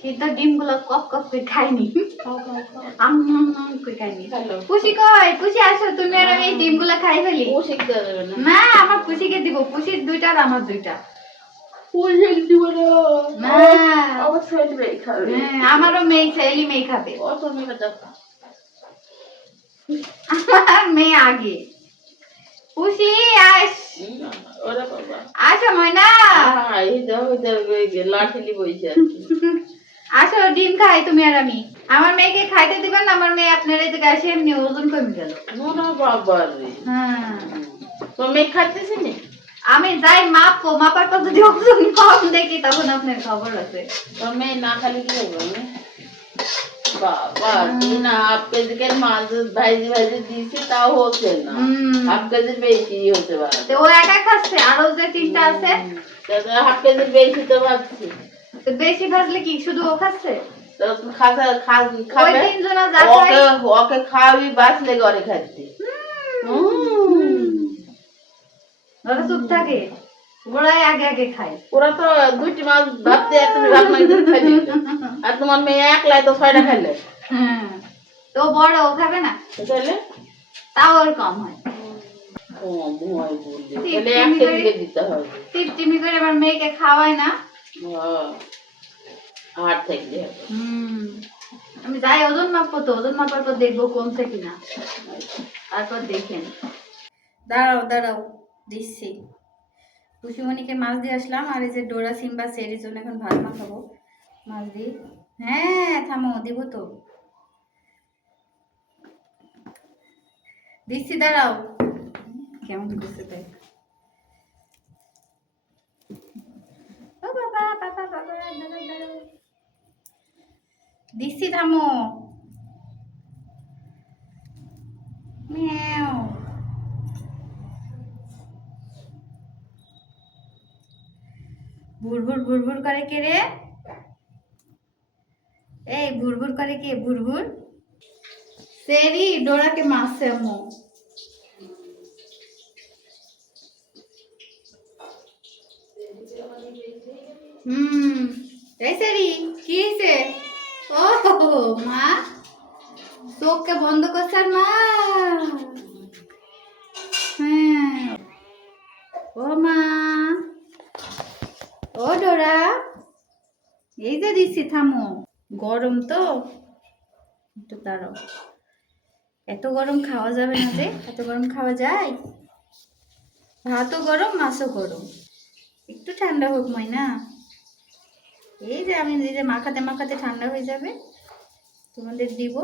সিদ্ধ ডিমগুলো কপ কপ করে খাইনি। খাও খাও খাও। আম করে খাইনি। হ্যালো। পুষি কই? পুষি আসো, তুমি আর আমি এই ডিমগুলো খাই ফেলি। পুষিক দেওয়া যাবে না। না, আমার পুষিকে দিব। পুষির দুইটা আর আমার দুইটা। পুষিক দিব না। না। আমার ছেলে মেয়ে খাবে। হ্যাঁ, আমারও মেয়ে, ছেলে মেয়ে খাবে। অত মেয়ে দেখা। আমার মেয়ে আগে। পুষি আস। ওরে বাবা। আসো ময়না। এই দেখো লাঠিলি বইছে আর কি। আসো ডিম খাই তুমি আর আমি। আমার মেয়েকে খাইতে দিবেন না, আমার মেয়ে আপনার এই জায়গায় এসে এমনি ওজন কমে গেল। না বাবা রে। হ্যাঁ। তো মেয়ে খাইতেছি নি? আমি যাই মাপবো, মাপার পর যদি ওজন কম দেখি তখন আপনার খবর আছে। তোর মেয়ে না খালি কি হবে? বাবা দিন হাফ কেজি কে মাছ ভাজি ভাজি দিয়েছি তাও হচ্ছে না। হাফ কেজির বেশি হতে পারে। তো ও একা খাচ্ছে, আরো যে তিনটা আছে হাফ কেজির বেশি তো ভাবছি। তো বেশি ভাজলে কি শুধু ও খাচ্ছে? তো তুমি খাবে ওই তিনজনা যা খায় ওকে খাওয়াবি বাঁচলে ঘরে খাচ্ছি। ওরা চুপ থাকে, ওরাই আগে আগে খায়। ওরা তো দুইটি মাছ ভাবতে তুমি ভাত মাছ খাই দিতে। আর তোমার মেয়ে একলাই তো 6টা খাইলে। হ্যাঁ, তো বড় ও খাবে না, তাহলে তাও ওর কম হয়। ও ভয় বললে তাহলে এক কেজি দিতে হবে। টিপটিমি করে আমার মেয়েকে খাওয়ায় না। হাট থেকে হবে। আমি যাই ওজন মাপবো, তো ওজন মাপার পর দেখবো কমছে কিনা, তারপর দেখেন। দাঁড়াও দাঁড়াও, দিচ্ছি। পুষিমণিকে মাছ দিয়ে আসলাম, আর এই যে ডোরা সিম্বা সেরির জন্য এখন ভাত মাখাবো মাছ দিয়ে। হ্যাঁ থামো, দিব তো, দিচ্ছি দাঁড়াও। কেমন করছে দেখ। ও বাবা বাবা বাবা, দাঁড়াও দাঁড়াও, দিচ্ছি থামো। মিয়াও। ভুরভুর ভুরভুর করে কে রে? এই ভুরভুর করে কে? ভুরভুর সেরি ডোরাকে মারছে আম্মু। এই সেরি কি হয়েছে? ও মা চোখকে বন্ধ করছে আর মা। হ্যাঁ ও মা, ও ডোরা, এই যে দিচ্ছি থামো। গরম তো, একটু দাঁড়াও। এত গরম খাওয়া যাবে না রে, এত গরম খাওয়া যায়? ভাতও গরম, মাছও গরম, একটু ঠান্ডা হোক ময়না। এই যে আমি মাখাতে মাখাতে ঠান্ডা হয়ে যাবে, তোমাদের দিব।